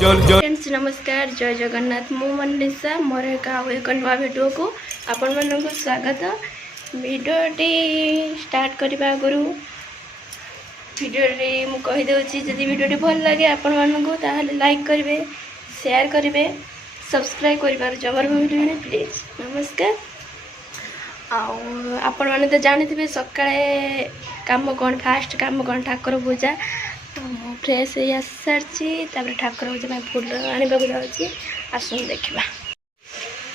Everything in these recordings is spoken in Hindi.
फ्रेंड्स नमस्कार जय जगन्नाथ मु मनीषा मोर एक नुआ वीडियो को आपण मन को स्वागत। वीडियोटी स्टार्ट करने आगु वीडियो मु कहीदे जदि वीडियोटी भल लगे आपण मन को ताहले लाइक करेंगे शेयर करेंगे सब्सक्राइब कर जबर वीडियो प्लीज नमस्कार। आपण मैंने तो जानी सकाळे काम कौन फास्ट काम कौन ठाकुर पूजा फ्रेश हो सारी ठाकुर पूजा फूल आने जाऊँगी आसन देखा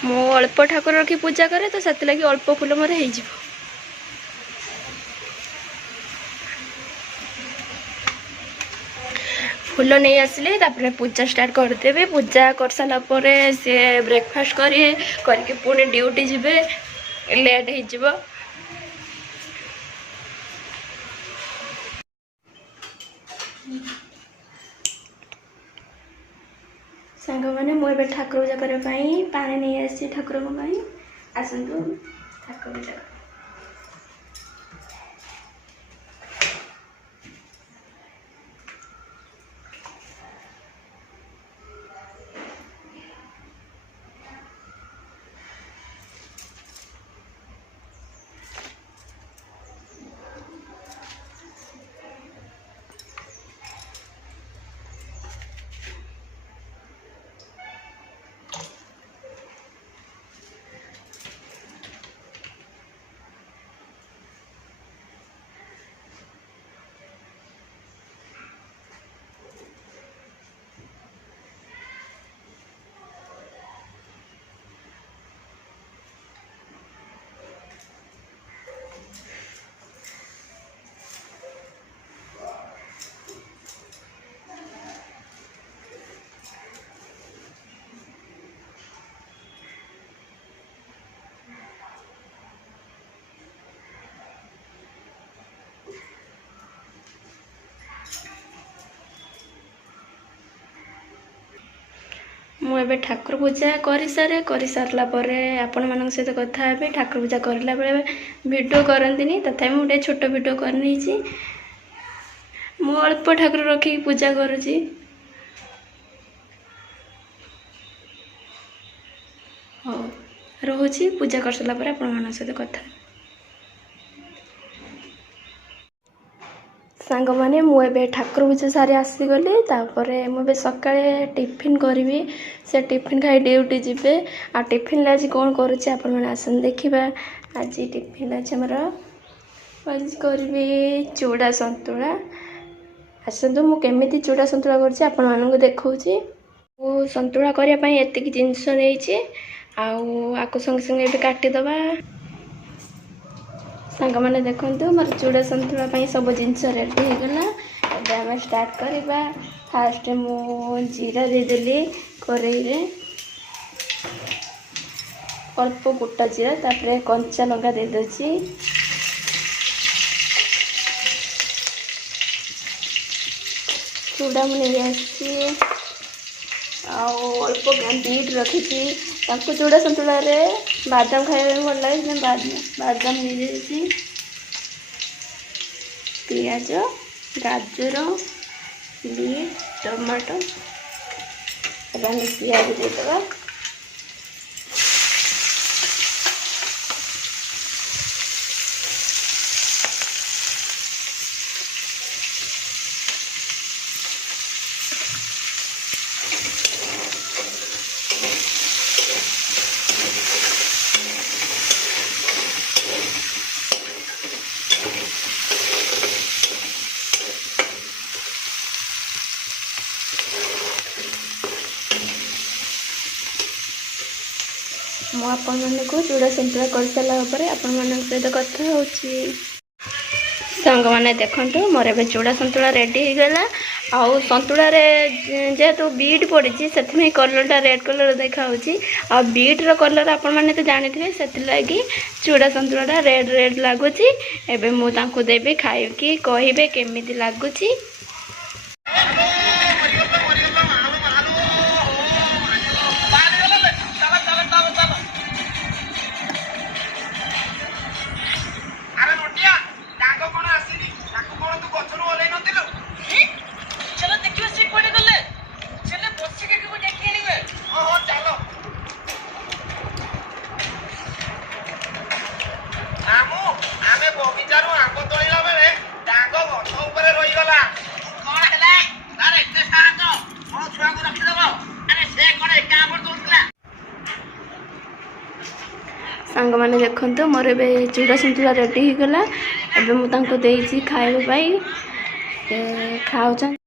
मु अल्प ठाकुर रखी पूजा करे तो से लगी अल्प फूल मोर हो फूल नहीं आसिले तापर पूजा स्टार्ट करदेवे। पूजा कर सारा सी ब्रेकफास्ट करके पुणी ड्यूटी जी लेट हो सांग मैंने मुझे ठाकुर पूजा करने पानी नहीं आसी ठाकुर आसतु ठाकुर पूजा मुझे ठाकुर पूजा कर सारा आपण मान सहित कथा हे ठाकुर पूजा करला बेले वीडियो करती तथा मुझे छोट वीडियो करनी मु अल्प ठाकुर रखी पूजा करुँची हाँ रोची पूजा कर सारा आपण मान सहित कथा सांग मैंने मुझे ठाकुर पूजा सारी आसीगली मुझे सकाळे टिफिन करी से टिफिन खाई ड्यूटी जीवे आ टिफिन आज कौन करुच्चे आपण मैंने आसन देखा। आज टिफिन आज आमर आज करी चूड़ा संतुला आसतु मुझे चूड़ा संतुला कर देखा संतुला करने एतिक जिनस नहीं आपको संगे संगे काटिदबा सांग मैंने देखु मोर चूड़ा संतुला सब जिनस रेडी हो गला। आम स्टार्ट करवा फास्ट मु जीरा देदेली करेई अल्प गोटा जीरा तापर कंचा लंका दे दूची चूड़ा मुझे आसी अल्प बीट रखी चूड़ा संतुला रे बादाम खाया भल लगे बादाम नहीं पियाज गाजर बीट टमाटो पियाज देदेवा मु आपण को चूड़ा संतुला कर सारा आपण मान सहित कथा हो सांग मैंने देखु मोर ए चूड़ा संतुला रेडी हो गला। आउ संतुला जेहेतु बीट पड़ी से कलरटा रेड कलर देखा आ बीट रो कलर आपण मैंने तो जानी थे से लगी चूड़ा संतुला रेड रेड लगुच। एबे मु तांको देबी खाई कहे केमिति लगुच। ସାଙ୍ଗମାନେ ଦେଖନ୍ତୁ ମୋର ଏବେ ଚୁଡ଼ା ସନ୍ତୁଳା ରେଡ଼ି ହେଇଗଲା। ଏବେ ମୁଁ ତାଙ୍କୁ ଦେଇଛି ଖାଇବା ପାଇଁ ଖାଉଛନ୍ତି।